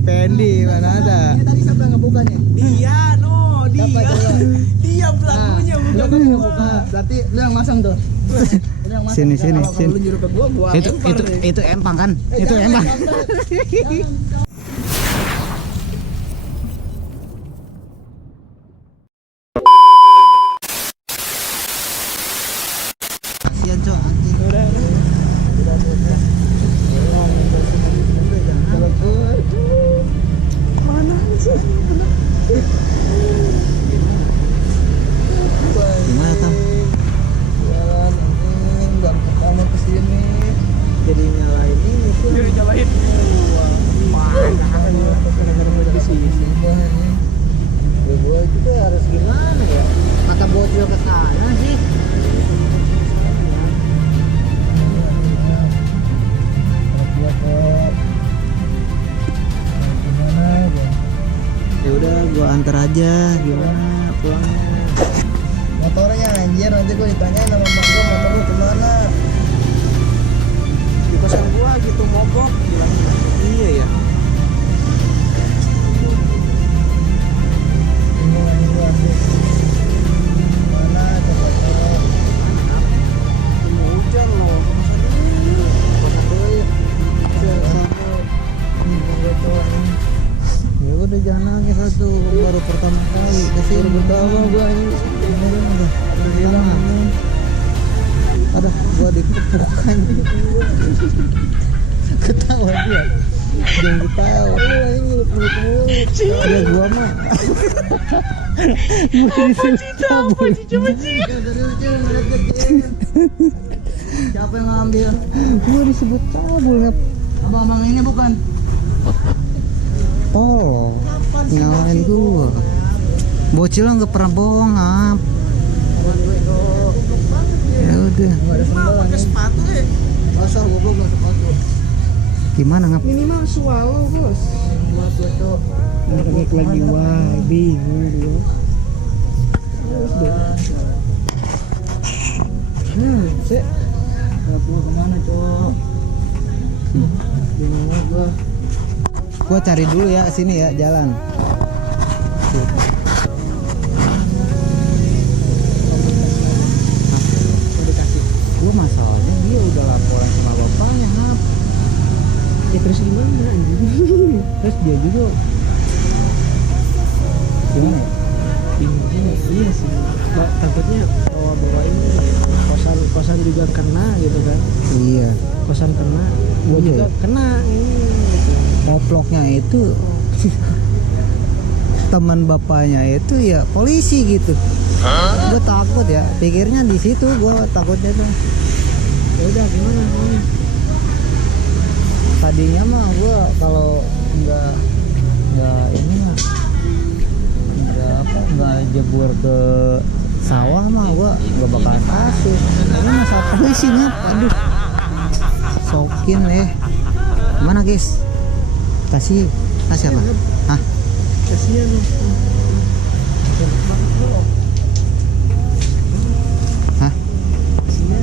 Pendi mana ada. Ini tadi siapa yang ngebukanya? Dia Siapa coba? dia pelakunya Lu bukan kan yang ngebuka. Berarti lu yang masang tuh. Lu yang masang. Sini, Kalau- sini, kalau sini. lu nyuruh ke gua lempar deh. Itu empang kan? Itu Jangan, empang. jangan. Kasihan cok anjing. Mana sih? Gimana Tam? Jalan anjing, dan kamu kesini. Jadi nyalain ini sih. Dia nyalain. Di sini. Gue juga harus gimana ya? Kata bocil ke sana sih. Ya udah gua antar aja, gimana pulangnya? Motornya anjir, nanti gue ditanyain sama mak gue motor lu kemana. Di kosan gua gitu mogok bilang. Iya ya. Bingung anjing gue asli. Mana coba coba. Mau hujan loh. Kosan dulu ya. Ya udah jangan nangis satu, baru pertama kali kesini. Baru pertama gue anjing. Udah hilang. Ada gua ditepukan. Ketawa dia. Jangan ketawa. Ya gua mah. Gua disuruh cabut. Siapa yang ngambil? Gua disebut cabul ngap. Abang-abang ini bukan? Oh, nyalain gua. Bocil lo nggak pernah bohong ngap. Ya udah. Gak ada sendal Pakai anjing. sepatu ya. Basah goblok gak sepatu. Gimana ngap? Minimal swallow bos. Buat gue cok. Ngerengek lagi wah bingung dia. Sih. Gak gue kemana cok? Bingung gue. Gua cari dulu ya sini ya jalan. Gua masalahnya dia udah laporan sama bapaknya ngap. Ya terus gimana anjing? Terus dia juga gimana ya? Bingung iya sih. Takutnya bawa ini kosan juga kena gitu kan. Iya. Kosan kena, gua Iya juga ya? kena ini gitu. Koploknya itu teman bapaknya itu ya polisi gitu. Gue takut ya, pikirnya di situ gue takutnya tuh. Ya udah gimana? Tadinya mah gue kalau nggak ini mah nggak jebur ke sawah mah gue bakal kasus. Ini masalah polisi ngap, aduh. Sokin mana guys? Kasih apa? Hah? Kasihan loh. Hah? Kasihan.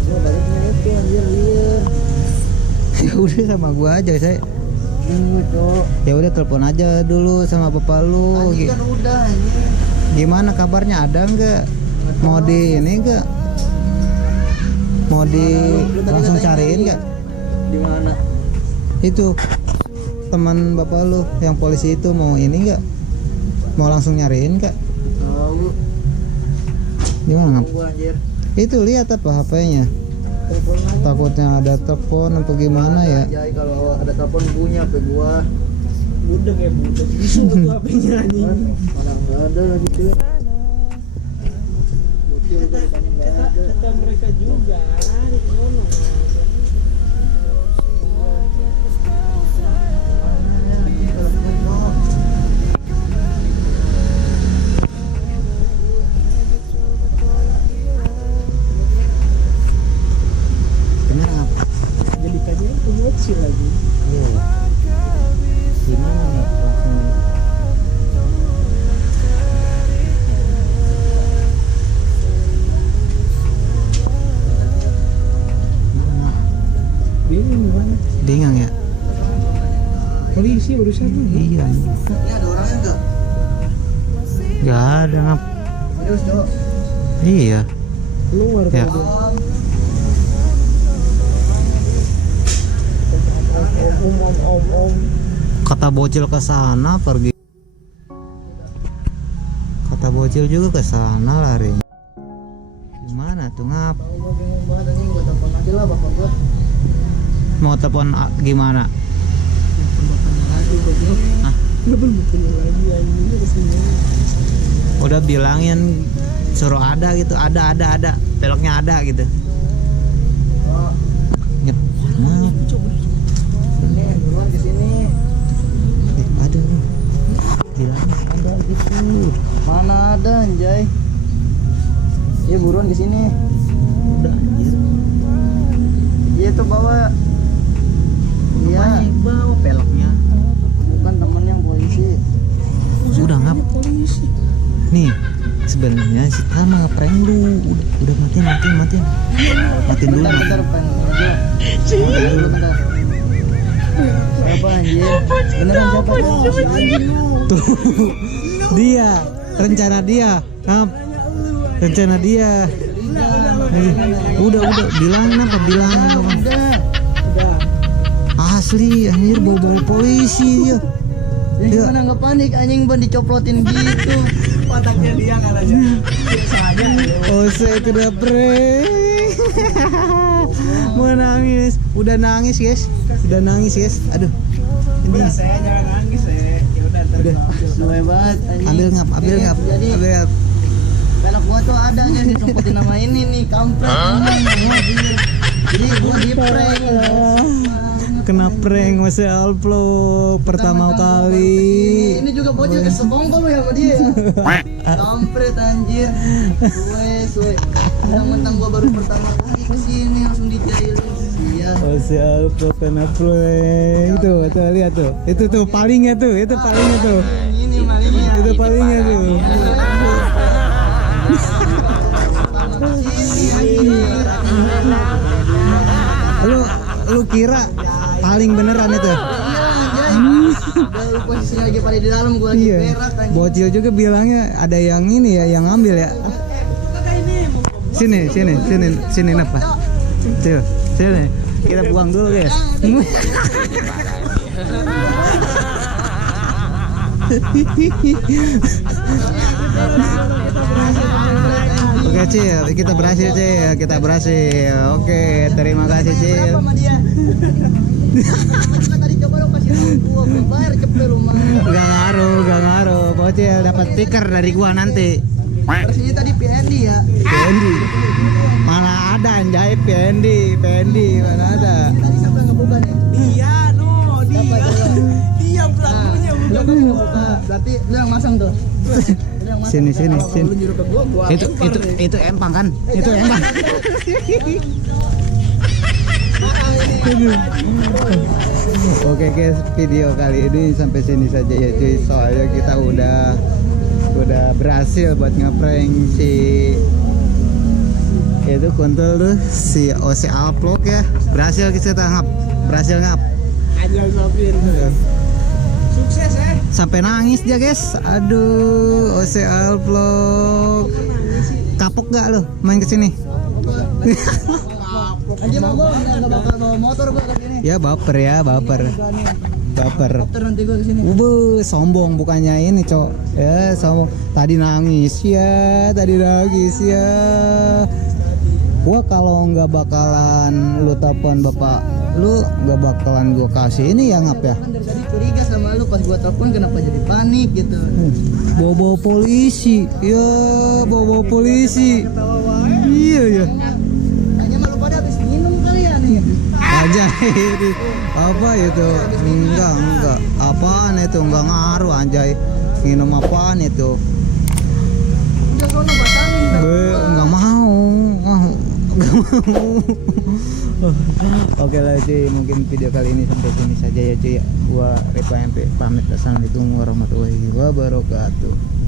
Gue baliknya itu anjir liar. Ya udah sama gua aja saya. Bingung cok. Ya udah telepon aja dulu sama bapak lu. Anjing kan udah anjing. Gimana kabarnya, ada nggak? Mau di ini nggak? Mau di Lu tadi langsung katanya cariin di- nggak? Di mana? Itu teman bapak lu yang polisi itu mau ini nggak? Mau langsung nyariin nggak? Tahu. Gimana? Gue anjir. Itu lihat apa HP-nya? Telepon aja. Takutnya ada telepon apa gimana ya? Anjay, kalau ada telepon bunyi HP gua. Budek ya budek. Isu tuh HP-nya anjing. Mana nggak ada lagi tuh. Bocil depannya nggak ada. Kata mereka juga di sono. Gimana? Jadikannya itu bocil lagi. Iya. Gimana nih? Langsung mana? Bingung ya. Polisi urusan tuh. Iya. Ini ada orangnya enggak? Gak ada ngap. Serius, Cok. Iya. Keluar Ya. kalau dia. Om. Kata bocil ke sana pergi. Kata bocil juga ke sana lari. Gimana tuh ngap? Aku gua bingung banget anjing, gua telepon aja lah bapak gua. Mau telepon gimana? Lagi goblok. Hah? Belum lagi anjingnya kesini. Udah bilangin suruh ada gitu, ada, beloknya ada gitu. Oh, Nyet, ngap. ini duluan ke sini. Ada nih. Bilangnya ada gitu. Mana ada anjay? Iya buruan ke sini. Udah anjir. Iya tuh bawa. Iya, Bawa peloknya. bukan temen yang polisi. Udah ngap. Polisi. Nih, sebenarnya si Tama ngeprank lu. Udah matiin. Matiin dulu. Bentar, pengen aja. Bentar dulu, bentar. Siapa anjir? Beneran siapa? Si anjing lu. Tuh. Dia, rencana dia. Ngap. Rencana dia. Udah bilangin apa bilangin. Udah. Udah. Asli anjir bawa polisi dia. Ya Iya. gimana nggak panik anjing ban dicoplotin gitu. Otaknya dia kan aja. Biasa aja. Oh saya kena prank. Mau nangis. Udah nangis guys. Aduh. Ini Saya jangan nangis ya. Ya udah ntar Udah. gua ambil. Sesuai banget anjing. ambil ngap. Jadi pelak gua tuh ada aja disempetin nama ini nih kampret. Jadi gua di prank. Kena prank masih upload pertama kali. Ini juga bocil kesekongkol lu ya sama dia ya. Kampret anjir. Suwe. Mentang-mentang gua baru pertama kali kesini langsung dijailin. Iya. Masih upload kena prank. Tuh lihat tuh. Itu tuh palingnya tuh. Ini malingnya. Itu palingnya tuh. Lu kira paling beneran itu? Udah lu posisinya lagi pada di dalam, gua lagi berak anjing. Bocil juga bilangnya ada yang ini ya, yang ngambil ya. Sini napa? Sini. Kita buang dulu guys. Oke Cil, kita berhasil. Oke, terima kasih Cil. Sama dia. Kan tadi coba lu kasih tahu gua bayar cepet rumah. Gak ngaruh. Bocil dapat stiker dari gua nanti. Terus ini tadi PND ya. PND. Mana ada anjay PND mana ada. Tadi siapa yang ngebuka nih? Dia Siapa coba? Dia pelakunya Lu kan yang ngebuka. Berarti lu yang masang tuh. Lu yang masang. Sini. Lu nyuruh ke gua Itu empang kan? Itu empang. Oke guys, video kali ini sampai sini saja ya cuy. Soalnya kita udah berhasil buat ngeprank si itu kuntul tuh si OC Alvlog ya. Berhasil ngap. aja ngapin. Sukses ya. Sampai nangis dia guys. Aduh, OC Alvlog. Kapok gak lo main kesini? Anjir mah gua enggak bakal bawa motor gua ke sini. Ya baper. Motor nanti gua ke sini. Sombong bukannya ini cok. Ya sombong. Tadi nangis ya. Gua kalau nggak bakalan lu telepon bapak lu, nggak bakalan gua kasih ini ya ngap ya. Kan dari tadi curiga sama lu pas gua telepon kenapa jadi panik gitu. Bawa polisi. Ya bawa polisi. Iya. Hanya malu pada habis minum kali ya nih. Aja ini apa itu? Enggak. Apaan itu? Enggak ngaruh anjay. Minum apaan itu? Udah sono batangin. Enggak mau. Oke lah cuy, mungkin video kali ini sampai sini saja ya cuy. Gua Repa MP pamit. Assalamualaikum warahmatullahi wabarakatuh.